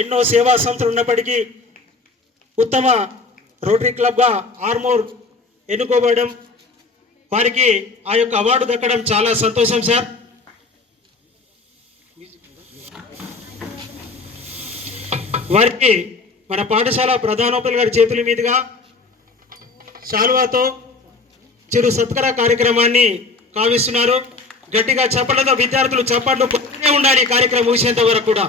ఎన్నో సేవా సంస్థలు ఉన్నప్పటికీ ఉత్తమ రోటరీ క్లబ్గా ఆర్మోర్ ఎన్నుకోబడడం వారికి ఆ యొక్క అవార్డు దక్కడం చాలా సంతోషం సార్. వారికి మన పాఠశాల ప్రధానోపాధ్యాయులు గారి చేతుల మీదుగా శాలువాతో చిరు సత్కర కార్యక్రమాన్ని కావిస్తున్నారు. గట్టిగా చప్పట్లతో విద్యార్థులు చప్పట్లు కొడుతూనే ఉండాలి ఈ కార్యక్రమం ముగిసేంత వరకు కూడా.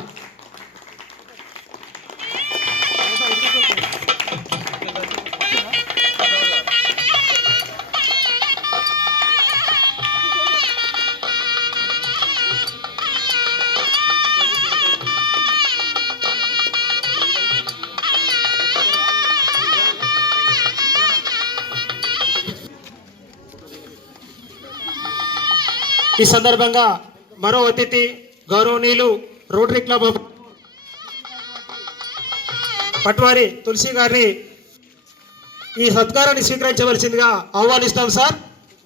ఈ సందర్భంగా మరో అతిథి గౌరవనీయులు రోటరీ క్లబ్ పట్వారి తులసి గారిని ఈ సత్కారాన్ని స్వీకరించవలసిందిగా ఆహ్వానిస్తాం సార్.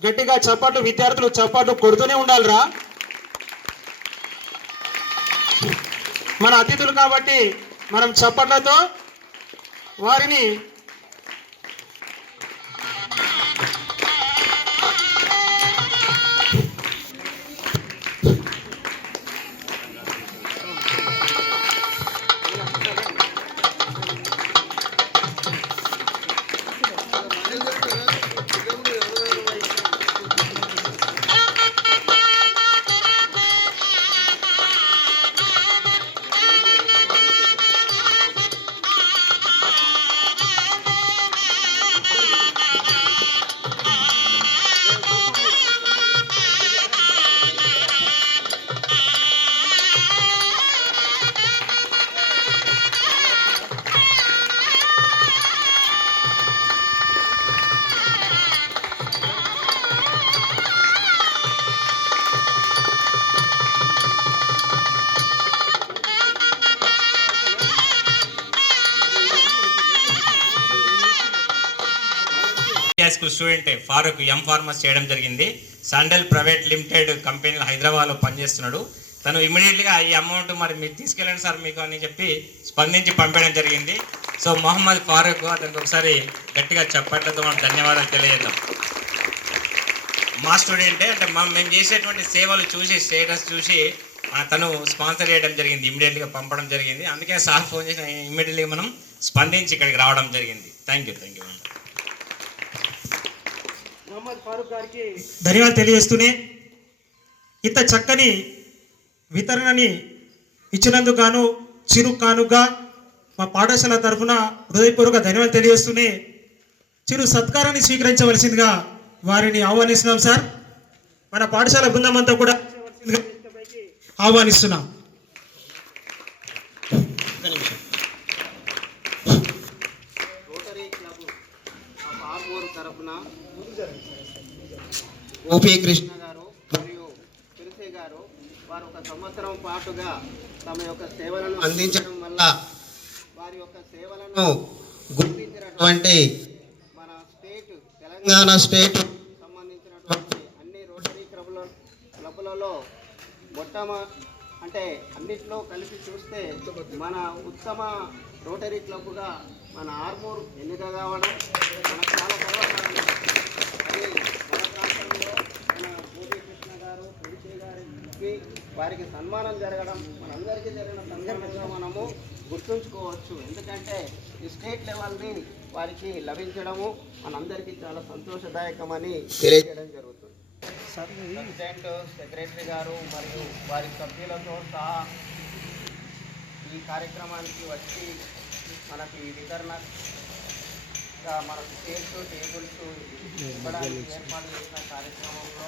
గట్టిగా చప్పట్లు విద్యార్థులు చప్పట్లు కొడుతూనే ఉండాలిరా. మన అతిథులు కాబట్టి మనం చప్పట్లతో వారిని స్కూల్ స్టూడెంట్ ఫారూక్ ఎం ఫార్మస్ చేయడం జరిగింది. సండల్ ప్రైవేట్ లిమిటెడ్ కంపెనీలో హైదరాబాద్లో పనిచేస్తున్నాడు. తను ఇమీడియట్గా ఈ అమౌంట్ మరి మీరు తీసుకెళ్ళండి సార్ మీకు అని చెప్పి స్పందించి పంపేయడం జరిగింది. సో మొహమ్మద్ ఫారూక్ అతనికి ఒకసారి గట్టిగా చెప్పట్లతో మనం ధన్యవాదాలు తెలియజేద్దాం. మా స్టూడెంటే అంటే మేము చేసేటువంటి సేవలు చూసి స్టేటస్ చూసి తను స్పాన్సర్ చేయడం జరిగింది ఇమీడియట్గా పంపడం జరిగింది. అందుకే సార్ ఫోన్ చేసి ఇమీడియట్గా మనం స్పందించి ఇక్కడికి రావడం జరిగింది. Thank you thank you. ధన్యవాదాలు తెలియజేస్తూనే ఇంత చక్కని వితరణని ఇచ్చినందుకు గాను చిరు కానుగా మా పాఠశాల తరఫున హృదయపూర్వక ధన్యవాదాలు తెలియజేస్తూనే చిరు సత్కారాన్ని స్వీకరించవలసిందిగా వారిని ఆహ్వానిస్తున్నాం సార్. మన పాఠశాల బృందం అంతా కూడా ఆహ్వానిస్తున్నాం రోటరీ క్లబ్ ఆర్మూర్ తరఫున గోపీ కృష్ణ గారు మరియు తులసి గారు వారు ఒక సంవత్సరం పాటుగా తమ యొక్క సేవలను అందించడం వల్ల వారి యొక్క సేవలను గుర్తించినటువంటి మన స్టేట్ తెలంగాణ స్టేట్ సంబంధించినటువంటి అన్ని రోటరీ క్లబ్ల క్లబ్లలో మొట్టమ అంటే అన్నిట్లో కలిపి చూస్తే మన ఉత్తమ రోటరీ క్లబ్గా మన ఆర్మూర్ ఎన్నిక కావడం మనకు చాలా గర్వకారణం అది మన ప్రాంతంలో మన గోపీ కృష్ణ గారు గారికి వారికి సన్మానం జరగడం మనందరికీ జరిగిన సన్మానంగా మనము గుర్తుంచుకోవచ్చు. ఎందుకంటే ఈ స్టేట్ లెవెల్ని వారికి లభించడము మనందరికీ చాలా సంతోషదాయకమని తెలియజేయడం జరుగుతుంది. ప్రెసిడెంట్ సెక్రటరీ గారు మరియు వారి సభ్యులతో సహా ఈ కార్యక్రమానికి వచ్చి మనకి వితరణ మనకు చైర్స్ టేబుల్స్ ఇవ్వడానికి ఏర్పాటు చేసిన కార్యక్రమంలో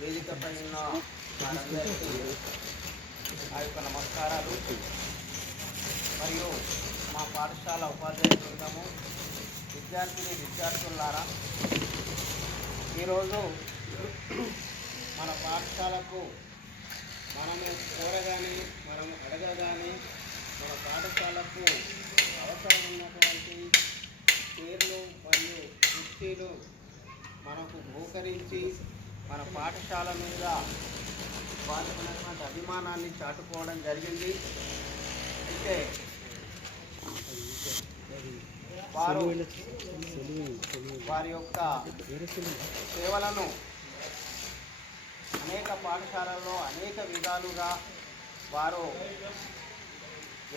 వేదికపై ఉన్న ఆ యొక్క నమస్కారాలు. మరియు మా పాఠశాల ఉపాధ్యాయ బృందము విద్యార్థిని విద్యార్థులారా ఈరోజు మన పాఠశాలకు మనము కోరగాని మనం అడగగాని మన పాఠశాలకు అవసరం ఉన్నటువంటి పేర్లు మరియు దృష్టిలు మనకు మోకరించి మన పాఠశాల మీద వారికి అభిమానాన్ని చాటుకోవడం జరిగింది. అయితే వారు వారి యొక్క సేవలను అనేక పాఠశాలల్లో అనేక విధాలుగా వారు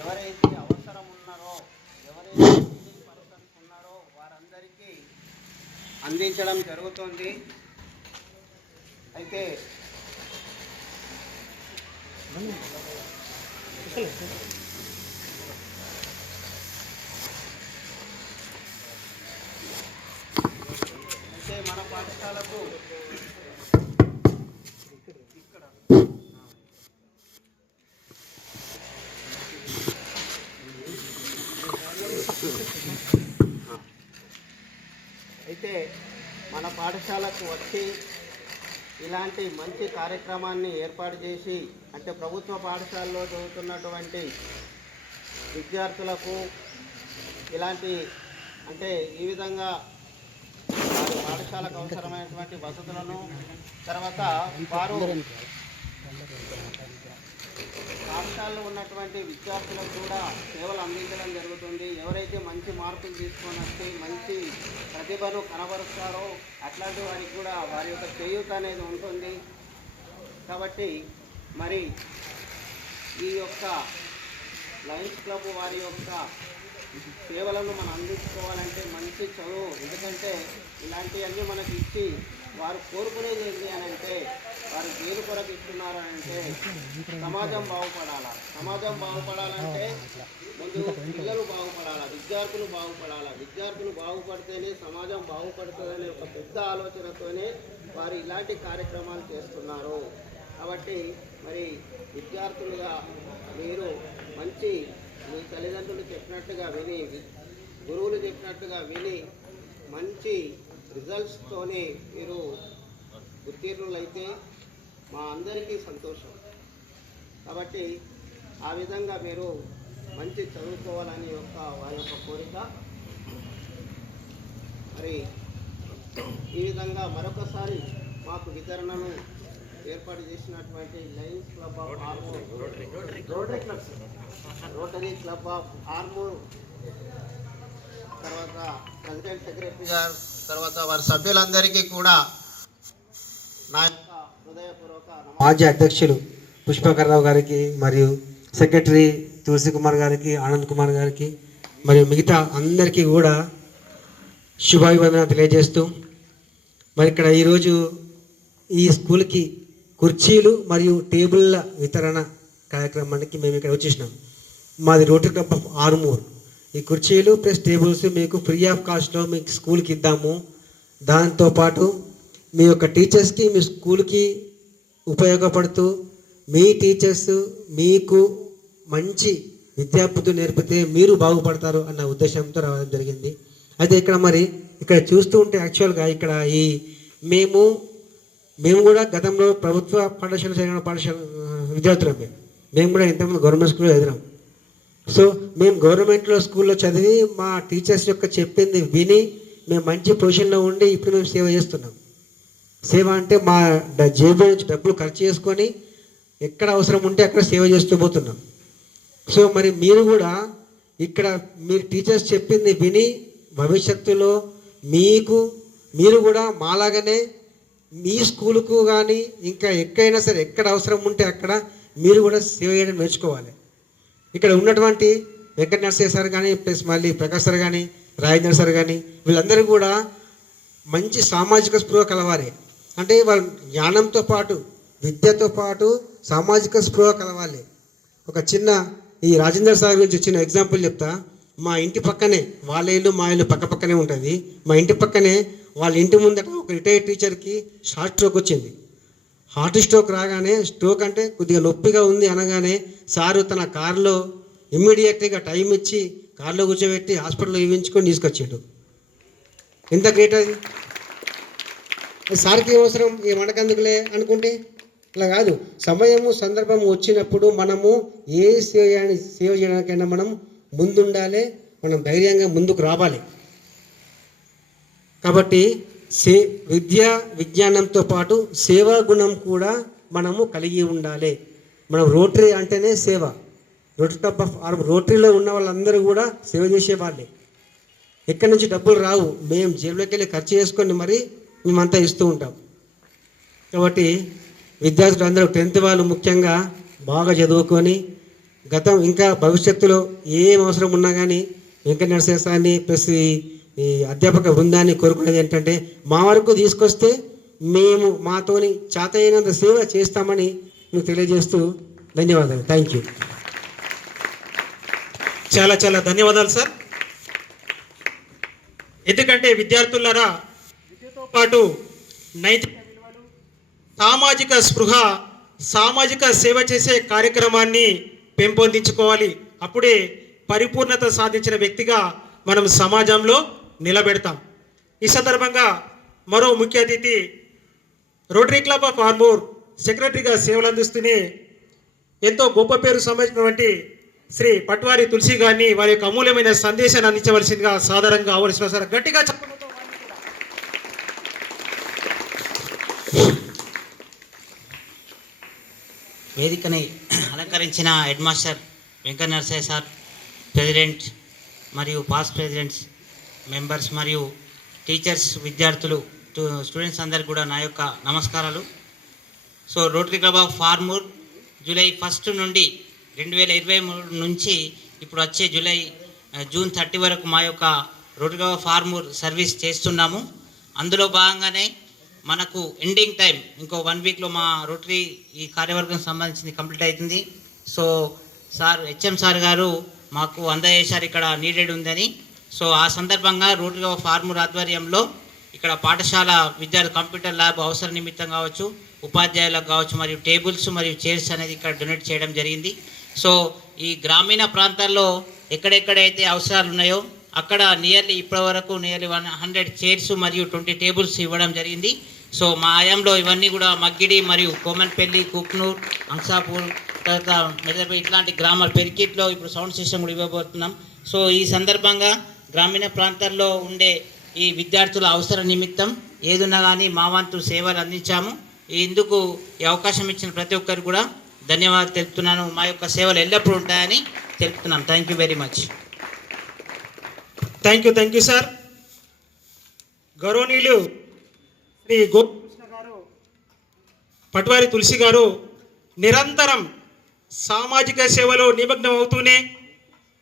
ఎవరైతే అవసరం ఉన్నారో ఎవరైతే needy ఉన్నారో వారందరికీ అందించడం జరుగుతుంది. అయితే అయితే మన పాఠశాలకు ఇక్కడ అయితే మన పాఠశాలకు వచ్చి ఇలాంటి మంచి కార్యక్రమాన్ని ఏర్పాటు చేసి అంటే ప్రభుత్వ పాఠశాలలో చదువుతున్నటువంటి విద్యార్థులకు ఇలాంటి అంటే ఈ విధంగా వారి పాఠశాలకు అవసరమైనటువంటి వసతులను తర్వాత వారు రాష్ట్రాల్లో ఉన్నటువంటి విద్యార్థులకు కూడా సేవలు అందించడం జరుగుతుంది. ఎవరైతే మంచి మార్కులు తీసుకొని వచ్చి మంచి ప్రతిభను కనబరుస్తారో అట్లాంటి వారికి కూడా వారి యొక్క చేయూత అనేది ఉంటుంది. కాబట్టి మరి ఈ యొక్క లయన్స్ క్లబ్ వారి యొక్క సేవలను మనం అందించుకోవాలంటే మంచి చదువు ఎందుకంటే ఇలాంటివన్నీ మనకి ఇచ్చి వారు కోరుకునేది ఏంటి అని అంటే వారు దేని కొరకు ఇస్తున్నారు అంటే సమాజం బాగుపడాలా? సమాజం బాగుపడాలంటే ముందు పిల్లలు బాగుపడాలా? విద్యార్థులు బాగుపడాలా? విద్యార్థులు బాగుపడితేనే సమాజం బాగుపడుతుందనే ఒక పెద్ద ఆలోచనతోనే వారు ఇలాంటి కార్యక్రమాలు చేస్తున్నారు. కాబట్టి మరి విద్యార్థులుగా మీరు మంచి మీ తల్లిదండ్రులు చెప్పినట్టుగా విని గురువులు చెప్పినట్టుగా విని మంచి రిజల్ట్స్తోనే మీరు ఉత్తీర్ణులైతే మా అందరికీ సంతోషం. కాబట్టి ఆ విధంగా మీరు మంచి చదువుకోవాలని యొక్క వారి యొక్క కోరిక. మరి ఈ విధంగా మరొకసారి మాకు వితరణను ఏర్పాటు చేసినటువంటి lions club of Armoor rotary club rotary club of Armoor తర్వాత ప్రెసిడెంట్ సెక్రటరీ గారు తర్వాత వారి సభ్యులందరికీ కూడా నా మాజీ అధ్యక్షులు పుష్పకర్రావు గారికి మరియు సెక్రటరీ తులసి కుమార్ గారికి ఆనంద్ కుమార్ గారికి మరియు మిగతా అందరికీ కూడా శుభాభివందన తెలియజేస్తూ మరి ఇక్కడ ఈరోజు ఈ స్కూల్కి కుర్చీలు మరియు టేబుల్ల వితరణ కార్యక్రమానికి మేము ఇక్కడ వచ్చేసినాం. మాది రోటరీ క్లబ్ ఆఫ్ ఆర్మూర్. ఈ కుర్చీలు ప్లస్ టేబుల్స్ మీకు ఫ్రీ ఆఫ్ కాస్ట్లో మీకు స్కూల్కి ఇద్దాము. దాంతోపాటు మీ యొక్క టీచర్స్కి మీ స్కూల్కి ఉపయోగపడుతూ మీ టీచర్స్ మీకు మంచి విద్యాబుద్ధి నేర్పితే మీరు బాగుపడతారు అన్న ఉద్దేశంతో రావడం జరిగింది. అయితే ఇక్కడ మరి ఇక్కడ చూస్తూ ఉంటే యాక్చువల్గా ఇక్కడ ఈ మేము మేము కూడా గతంలో ప్రభుత్వ పాఠశాల చదివిన పాఠశాల విద్యార్థులం విద్యార్థులమే మేము కూడా ఇంతకుముందు గవర్నమెంట్ స్కూల్లో చదివినాం. సో మేము గవర్నమెంట్లో స్కూల్లో చదివి మా టీచర్స్ యొక్క చెప్పింది విని మేము మంచి పొజిషన్లో ఉండి ఇప్పుడు మేము సేవ చేస్తున్నాం. సేవ అంటే మా జేబు నుంచి డబ్బులు ఖర్చు చేసుకొని ఎక్కడ అవసరం ఉంటే అక్కడ సేవ చేస్తూ పోతున్నాం. సో మరి మీరు కూడా ఇక్కడ మీరు టీచర్స్ చెప్పింది విని భవిష్యత్తులో మీకు మీరు కూడా మాలాగానే మీ స్కూలుకు కానీ ఇంకా ఎక్కడైనా సరే ఎక్కడ అవసరం ఉంటే అక్కడ మీరు కూడా సేవ చేయడం నేర్చుకోవాలి. ఇక్కడ ఉన్నటువంటి వెంకట నరసయ్య సార్ కానీ ప్లస్ మళ్ళీ ప్రకాష్ సార్ కానీ రాజేంద్ర సార్ కానీ వీళ్ళందరూ కూడా మంచి సామాజిక స్పృహ కలవారే. అంటే వాళ్ళ జ్ఞానంతో పాటు విద్యతో పాటు సామాజిక స్పృహ కలవాలి. ఒక చిన్న ఈ రాజేందర్ సార్ గురించి చిన్న ఎగ్జాంపుల్ చెప్తా. మా ఇంటి పక్కనే వాళ్ళ ఇల్లు మా ఇల్లు పక్క పక్కనే ఉంటుంది. మా ఇంటి పక్కనే వాళ్ళ ఇంటి ముందట ఒక రిటైర్డ్ టీచర్కి షార్ట్ స్ట్రోక్ వచ్చింది. హార్ట్ స్ట్రోక్ రాగానే స్ట్రోక్ అంటే కొద్దిగా నొప్పిగా ఉంది అనగానే సారు తన కారులో ఇమ్మీడియట్గా టైం ఇచ్చి కారులో కూర్చోబెట్టి హాస్పిటల్లో ఇవ్వించుకొని తీసుకొచ్చాడు. ఎంత గ్రేట్ అది? సార్కి అవసరం ఏ మనకందుకులే అనుకుంటే? ఇలా కాదు. సమయము సందర్భం వచ్చినప్పుడు మనము ఏ సేవ చేయడానికి సేవ చేయడానికైనా మనం ముందుండాలి మనం ధైర్యంగా ముందుకు రావాలి. కాబట్టి సే విద్య విజ్ఞానంతో పాటు సేవా గుణం కూడా మనము కలిగి ఉండాలి. మనం రోటరీ అంటేనే సేవ. రోటరీ టప్ ఆఫ్ ఆర్ రోటరీలో ఉన్న వాళ్ళందరూ కూడా సేవ చేసేవాళ్ళే. ఎక్కడి నుంచి డబ్బులు రావు? మేము జేబులోకి వెళ్ళి ఖర్చు చేసుకొని మరి మేమంతా ఇస్తూ ఉంటాం. కాబట్టి విద్యార్థులు అందరూ టెన్త్ వాళ్ళు ముఖ్యంగా బాగా చదువుకొని గతం ఇంకా భవిష్యత్తులో ఏం అవసరం ఉన్నా కానీ వెంకట నరసింహాన్ని ప్లస్ ఈ అధ్యాపక బృందాన్ని కోరుకునేది ఏంటంటే మా వరకు తీసుకొస్తే మేము మాతోని చేత అయినంత సేవ చేస్తామని మీకు తెలియజేస్తూ ధన్యవాదాలు. Thank you. చాలా చాలా ధన్యవాదాలు సార్. ఎందుకంటే విద్యార్థులారా పాటు నైతిక విలువలు సామాజిక స్పృహ సామాజిక సేవ చేసే కార్యక్రమాన్ని పెంపొందించుకోవాలి. అప్పుడే పరిపూర్ణత సాధించిన వ్యక్తిగా మనం సమాజంలో నిలబెడతాం. ఈ సందర్భంగా మరో ముఖ్య అతిథి రోటరీ క్లబ్ ఆఫ్ ఆర్మూర్ సెక్రటరీగా సేవలు అందిస్తూనే ఎంతో గొప్ప పేరు సంబంధించినటువంటి శ్రీ పట్వారి తులసి గారిని వారి యొక్క అమూల్యమైన సందేశాన్ని అందించవలసిందిగా సాధారణంగా అవలసిన సార్ గట్టిగా చెప్పండి వారిని కూడా వేదికని అలంకరించిన head master Venkata Narasayya sir president మరియు పాస్ట్ ప్రెసిడెంట్స్ మెంబర్స్ మరియు టీచర్స్ విద్యార్థులు స్టూడెంట్స్ అందరికి కూడా నా యొక్క నమస్కారాలు. So rotary club of Armoor July first నుండి రెండు వేల ఇరవై మూడు నుంచి ఇప్పుడు వచ్చే జూలై జూన్ థర్టీ వరకు మా యొక్క rotary club of Armoor service చేస్తున్నాము. అందులో భాగంగానే మనకు ఎండింగ్ టైం ఇంకో వన్ వీక్లో మా రోటరీ ఈ కార్యవర్గం సంబంధించింది కంప్లీట్ అవుతుంది సో సార్ హెచ్ఎం సార్ గారు మాకు అందజేశారు ఇక్కడ నీడెడ్ ఉందని. సో ఆ సందర్భంగా రోటరీ క్లబ్ ఆఫ్ ఆధ్వర్యంలో ఇక్కడ పాఠశాల విద్యార్థి కంప్యూటర్ ల్యాబ్ అవసర నిమిత్తం కావచ్చు ఉపాధ్యాయులకు కావచ్చు మరియు టేబుల్స్ మరియు చైర్స్ అనేది ఇక్కడ డొనేట్ చేయడం జరిగింది. సో ఈ గ్రామీణ ప్రాంతాల్లో ఎక్కడెక్కడైతే అవసరాలు ఉన్నాయో అక్కడ నియర్లీ ఇప్పటి వరకు నియర్లీ వన్ హండ్రెడ్ చైర్స్ మరియు ట్వంటీ టేబుల్స్ ఇవ్వడం జరిగింది. సో మా ఆయంలో ఇవన్నీ కూడా మగ్గిడి మరియు కోమన్పల్లి కుక్నూర్ అంసాపూర్ తర్వాత మెదపల్లి ఇట్లాంటి గ్రామాలు పెరికిట్లో ఇప్పుడు సౌండ్ సిస్టమ్ కూడా ఇవ్వబోతున్నాం. సో ఈ సందర్భంగా గ్రామీణ ప్రాంతాల్లో ఉండే ఈ విద్యార్థుల అవసర నిమిత్తం ఏదున్నా కానీ మా వంతు సేవలు అందించాము. ఇందుకు ఈ అవకాశం ఇచ్చిన ప్రతి ఒక్కరు కూడా ధన్యవాదాలు తెలుపుతున్నాను. మా యొక్క సేవలు ఎల్లప్పుడూ ఉంటాయని తెలుపుతున్నాం. Thank you very much thank you thank you sir గౌరవనీయులు శ్రీ గోకృష్ణ గారు పట్వారి తులసి గారు నిరంతరం సామాజిక సేవలో నిమగ్నం అవుతూనే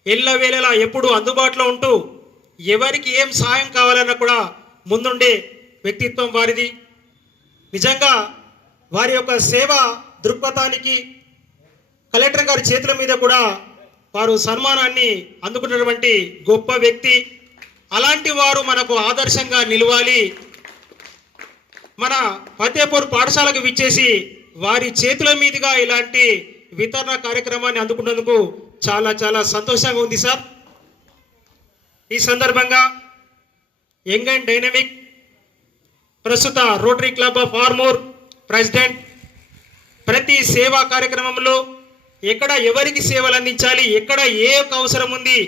ఎల్లవేళలా ఎప్పుడు అందుబాటులో ఉంటూ ఎవరికి ఏం సాయం కావాలన్నా కూడా ముందుండే వ్యక్తిత్వం వారిది. నిజంగా వారి యొక్క సేవ దృక్పథానికి కలెక్టర్ గారి చేతుల మీద కూడా వారు సన్మానాన్ని అందుకున్నటువంటి గొప్ప వ్యక్తి. అలాంటి వారు మనకు ఆదర్శంగా నిలవాలి. మన ఫతేపూర్ పాఠశాలకు విచ్చేసి వారి చేతుల మీదుగా ఇలాంటి వితరణ కార్యక్రమాన్ని అందుకున్నందుకు చాలా చాలా సంతోషంగా ఉంది సార్. ఈ సందర్భంగా యంగ్ అండ్ డైనమిక్ ప్రస్తుత rotary club of Armoor president ప్రతి సేవా కార్యక్రమంలో ఎక్కడ ఎవరికి సేవలు అందించాలి ఎక్కడ ఏ యొక్క అవసరం ఉంది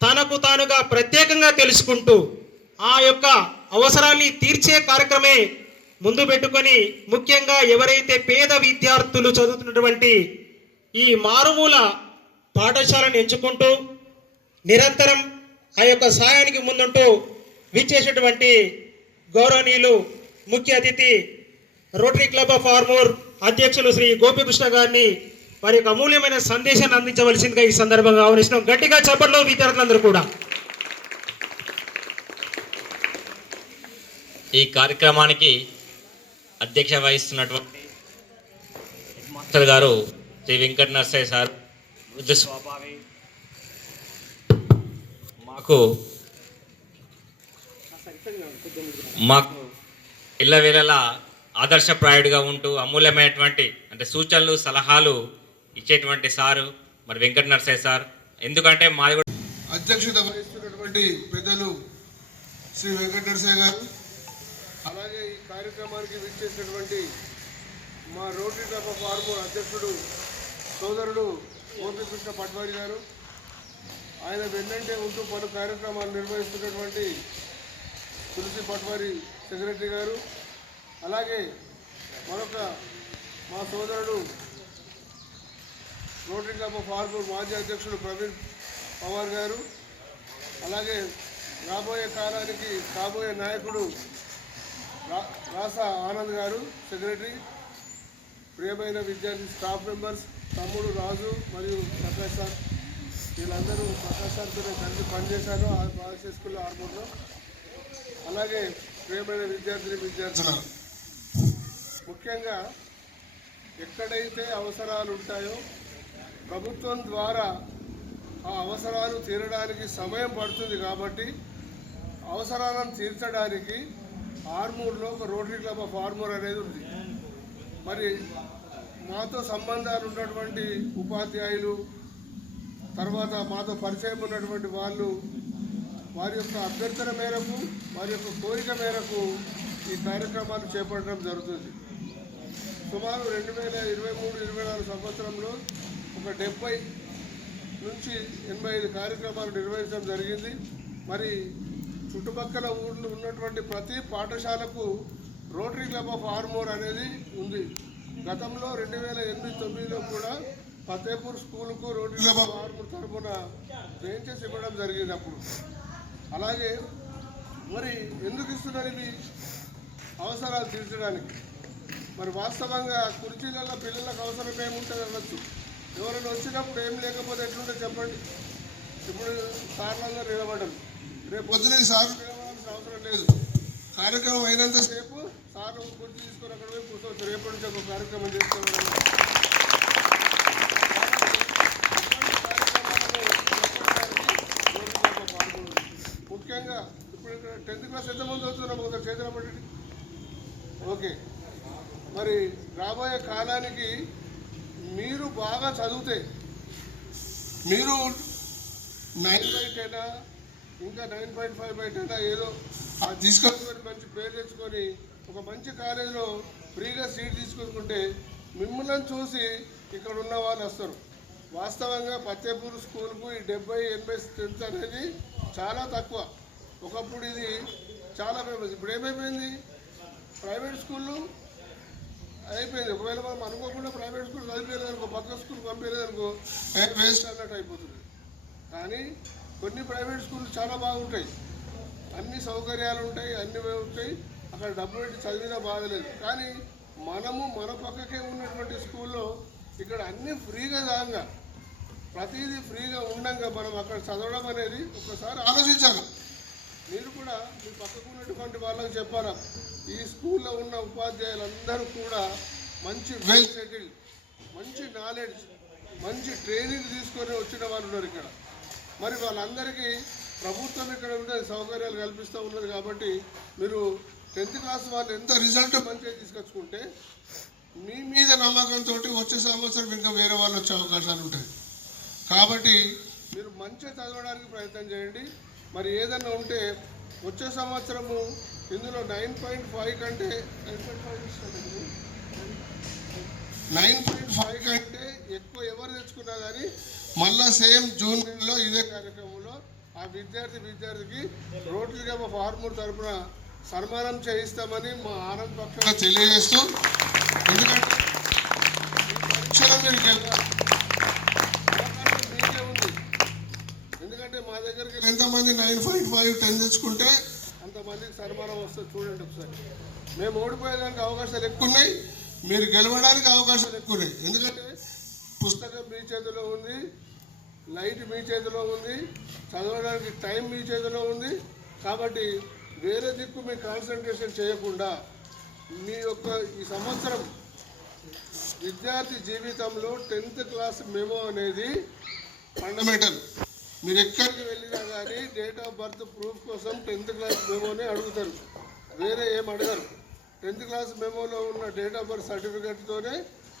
తనకు తానుగా ప్రత్యేకంగా తెలుసుకుంటూ ఆ యొక్క అవసరాన్ని తీర్చే కార్యక్రమే ముందు పెట్టుకొని ముఖ్యంగా ఎవరైతే పేద విద్యార్థులు చదువుతున్నటువంటి ఈ మారుమూల పాఠశాలను ఎంచుకుంటూ నిరంతరం ఆ యొక్క సాయానికి ముందుంటూ విచ్చేసినటువంటి గౌరవనీయులు ముఖ్య అతిథి రోటరీ క్లబ్ ఆఫ్ ఆర్మూర్ అధ్యక్షులు శ్రీ గోపికృష్ణ గారిని వారి యొక్క అమూల్యమైన సందేశాన్ని అందించవలసిందిగా ఈ సందర్భంగా ఆహ్వానిస్తున్నాం. గట్టిగా చెప్పడంలో విద్యార్థులందరూ కూడా. ఈ కార్యక్రమానికి అధ్యక్ష వహిస్తున్నటువంటి హెడ్ మాస్టర్ గారు శ్రీ వెంకట నరసయ్య సార్ వృద్ధ స్వభావి. మాకు మాకు ఇళ్ళవేళలా ఆదర్శప్రాయుడిగా ఉంటూ అమూల్యమైనటువంటి అంటే సూచనలు సలహాలు ఇచ్చేటువంటి సారు మరి వెంకట నరసయ్య సార్. ఎందుకంటే మాది కూడా అధ్యక్షత వహిస్తున్నటువంటి పెద్దలు శ్రీ వెంకట నరసయ్య గారు అలాగే ఈ కార్యక్రమానికి విచ్చేసినటువంటి మా రోటరీ క్లబ్ ఆఫ్ ఆర్మూర్ అధ్యక్షుడు సోదరుడు గోపికృష్ణ పట్వారి గారు. ఆయన వెన్నంటే ఉంటూ పలు కార్యక్రమాలు నిర్వహిస్తున్నటువంటి తులసి పట్వారి సెక్రటరీ గారు. అలాగే మరొక మా సోదరుడు రోటరీ క్లబ్ ఆఫ్ ఆర్మూర్ మాజీ అధ్యక్షుడు ప్రవీణ్ పవార్ గారు. అలాగే రాబోయే కాలానికి కాబోయే నాయకుడు రాసా ఆనంద్ గారు సెక్రటరీ ప్రియమైన విద్యార్థి స్టాఫ్ మెంబర్స్ తమ్ముడు రాజు మరియు ప్రకాష్ సార్. వీళ్ళందరూ ప్రకాష్ సార్తో కలిసి పనిచేశాను ఆ స్కూల్లో ఆర్మూర్లో అలాగే ప్రియమైన విద్యార్థిని విద్యార్థులు ముఖ్యంగా ఎక్కడైతే అవసరాలు ఉంటాయో ప్రభుత్వం ద్వారా ఆ అవసరాలు తీరడానికి సమయం పడుతుంది కాబట్టి అవసరాలను తీర్చడానికి ఆర్మూర్లో ఒక రోటరీ క్లబ్ ఆఫ్ ఆర్మూర్ అనేది ఉంది. మరి మాతో సంబంధాలు ఉన్నటువంటి ఉపాధ్యాయులు తర్వాత మాతో పరిచయం ఉన్నటువంటి వాళ్ళు వారి యొక్క అభ్యర్థన మేరకు వారి యొక్క కోరిక మేరకు ఈ కార్యక్రమాలు చేపట్టడం జరుగుతుంది. సుమారు రెండు వేల ఇరవై మూడు ఇరవై నాలుగు సంవత్సరంలో ఒక డెబ్బై నుంచి ఎనభై ఐదు కార్యక్రమాలు నిర్వహించడం జరిగింది. మరి చుట్టుపక్కల ఊళ్ళు ఉన్నటువంటి ప్రతి పాఠశాలకు రోటరీ క్లబ్ ఆఫ్ ఆర్మోర్ అనేది ఉంది. గతంలో రెండు వేల ఎనిమిది తొమ్మిదిలో కూడా ఫతేపూర్ స్కూల్కు రోటరీ క్లబ్ ఆఫ్ ఆర్మూర్ తరఫున బెంచెస్ ఇవ్వడం జరిగింది అప్పుడు అలాగే మరి ఎందుకు ఇస్తున్నారు ఇవి? అవసరాలు తీర్చడానికి. మరి వాస్తవంగా కుర్చీలలో పిల్లలకు అవసరం ఏముంటుంది అనొచ్చు. ఎవరైనా వచ్చినప్పుడు ఏం లేకపోతే ఎట్లుంటే చెప్పండి? ఇప్పుడు సార్లందరూ నిలబడడం రేపు పొద్దున సార్ అవసరం లేదు. కార్యక్రమం అయినంతసేపు సార్ గుర్తు తీసుకొని అక్కడ పోయి కూర్చోవచ్చు. రేపటి నుంచి ఒక కార్యక్రమం చేసుకోవడం ముఖ్యంగా ఇప్పుడు ఇక్కడ టెన్త్ క్లాస్ ఎంతమంది అవుతున్నాం ఒకసారి చేతుల ఓకే. మరి రాబోయే కాలానికి మీరు బాగా చదివితే మీరు నైన్ బై టెనా ఇంకా nine point five by ten ఏదో అది తీసుకొని మంచి పేరు తెచ్చుకొని ఒక మంచి కాలేజీలో ఫ్రీగా సీట్ తీసుకుంటే మిమ్మల్ని చూసి ఇక్కడ ఉన్న వాళ్ళు వస్తారు. వాస్తవంగా పత్తేపూర్ స్కూల్కు ఈ డెబ్బై ఎనభై స్ట్రెంత్ అనేది చాలా తక్కువ. ఒకప్పుడు ఇది చాలా ఫేమస్ ఇప్పుడు ఏమైపోయింది? ప్రైవేట్ స్కూళ్ళు అయిపోయింది. ఒకవేళ మనం అనుకోకుండా ప్రైవేట్ స్కూల్ చదివేలేదు అనుకో పక్క స్కూల్ పంపించలేదనుకో వేస్ట్ అన్నట్టు అయిపోతుంది. కానీ కొన్ని ప్రైవేట్ స్కూల్స్ చాలా బాగుంటాయి. అన్ని సౌకర్యాలు ఉంటాయి అన్ని ఉంటాయి అక్కడ డబ్బులు పెట్టి చదివినా బాధలేదు కానీ మనము మన పక్కకే ఉన్నటువంటి స్కూల్లో ఇక్కడ అన్ని ఫ్రీగా దాంగా ప్రతిదీ ఫ్రీగా ఉండంగా మనం అక్కడ చదవడం అనేది ఒకసారి ఆలోచించాలి. మీరు కూడా మీ పక్కకు ఉన్నటువంటి వాళ్ళకి చెప్పారా ఈ స్కూల్లో ఉన్న ఉపాధ్యాయులందరూ కూడా మంచి వెల్ సెటిల్డ్ మంచి నాలెడ్జ్ మంచి ట్రైనింగ్ తీసుకొని వచ్చిన వాళ్ళు ఉన్నారు ఇక్కడ. మరి వాళ్ళందరికీ ప్రభుత్వం ఇక్కడ ఉండే సౌకర్యాలు కల్పిస్తూ ఉన్నది కాబట్టి మీరు టెన్త్ క్లాస్ వాళ్ళు ఎంత రిజల్ట్ మంచిగా తీసుకొచ్చుకుంటే మీ మీద నమ్మకంతో వచ్చే సంవత్సరం ఇంకా వేరే వాళ్ళు వచ్చే అవకాశాలు ఉంటాయి. కాబట్టి మీరు మంచిగా చదవడానికి ప్రయత్నం చేయండి. మరి ఏదన్నా ఉంటే వచ్చే సంవత్సరము ఇందులో నైన్ పాయింట్ ఫైవ్ కంటే పాయింట్ నైన్ పాయింట్ ఫైవ్ కంటే ఎక్కువ ఎవరు తెచ్చుకున్నా కానీ మళ్ళా సేమ్ జూన్ నెలలో ఇదే కార్యక్రమంలో ఆ విద్యార్థి విద్యార్థికి రోటరీ క్లబ్ ఆఫ్ తరఫున సన్మానం చేయిస్తామని మా ఆనంద పక్షంగా తెలియజేస్తూ ఎందుకంటే పరీక్షలో మీరు మీకే ఉంది. ఎందుకంటే మా దగ్గరికి ఎంతమంది నైన్ పాయింట్ ఫైవ్ టెన్ తెచ్చుకుంటే అంతమందికి సన్మానం వస్తుంది చూడండి ఒకసారి. మేము ఓడిపోయేదానికి అవకాశాలు ఎక్కువ ఉన్నాయి మీరు గెలవడానికి అవకాశాలు ఎక్కువ ఉన్నాయి ఎందుకంటే పుస్తకం మీ చేతిలో ఉంది లైట్ మీ చేతిలో ఉంది చదవడానికి టైం మీ చేతిలో ఉంది. కాబట్టి వేరే దిక్కు మీ కాన్సన్ట్రేషన్ చేయకుండా మీ యొక్క ఈ సంవత్సరం విద్యార్థి జీవితంలో టెన్త్ క్లాస్ మెమో అనేది ఫండమెంటల్. మీరు ఎక్కడికి వెళ్ళినా కానీ డేట్ ఆఫ్ బర్త్ ప్రూఫ్ కోసం టెన్త్ క్లాస్ మెమోనే అడుగుతారు. వేరే ఏం అడగరు. టెన్త్ క్లాస్ మెమోలో ఉన్న డేట్ ఆఫ్ బర్త్ సర్టిఫికెట్తోనే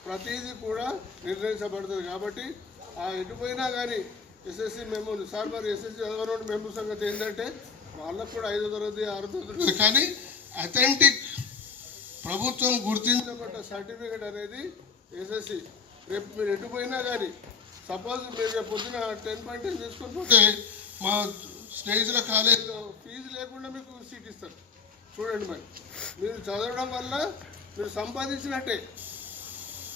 ప్రతిదీ కూడా నిర్ణయించబడుతుంది. కాబట్టి ఎటుపోయినా కానీ ఎస్ఎస్సి మేము సార్ మరి ఎస్ఎస్సి చదవనోడు మెంబర్ సంగతి ఏంటంటే వాళ్ళకు కూడా ఐదో తరగతి ఆరో తరగతి కానీ అథెంటిక్ ప్రభుత్వం గుర్తించబడ్డ సర్టిఫికేట్ అనేది ఎస్ఎస్సి. రేపు మీరు ఎటుపోయినా కానీ సపోజ్ మీరు రేపు పొద్దున టెన్ పాయింట్ టెన్ తీసుకుంటుంటే మా స్నేహితుల కాలేజీలో ఫీజు లేకుండా మీకు సీట్ ఇస్తారు. చూడండి మరి. మీరు చదవడం వల్ల మీరు సంపాదించినట్టే.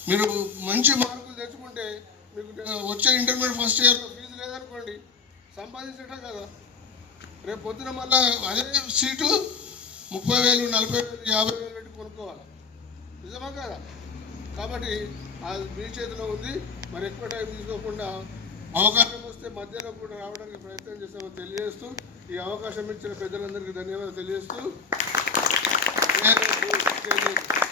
మీరు మంచి మార్కులు తెచ్చుకుంటే మీకు వచ్చే ఇంటర్మీడియట్ ఫస్ట్ ఇయర్ ఫీజు లేదనుకోండి సంపాదించటం కదా. రేపు పొద్దున మళ్ళా అదే సీటు ముప్పై వేలు నలభై వేలు యాభై వేలు పెట్టి కొనుక్కోవాలి. నిజమా కదా? కాబట్టి అది మీ చేతిలో ఉంది మరి ఎక్కువ టైం తీసుకోకుండా అవకాశం వస్తే మధ్యలో కూడా రావడానికి ప్రయత్నం చేసామని తెలియజేస్తూ ఈ అవకాశం ఇచ్చిన పెద్దలందరికీ ధన్యవాదాలు తెలియజేస్తూ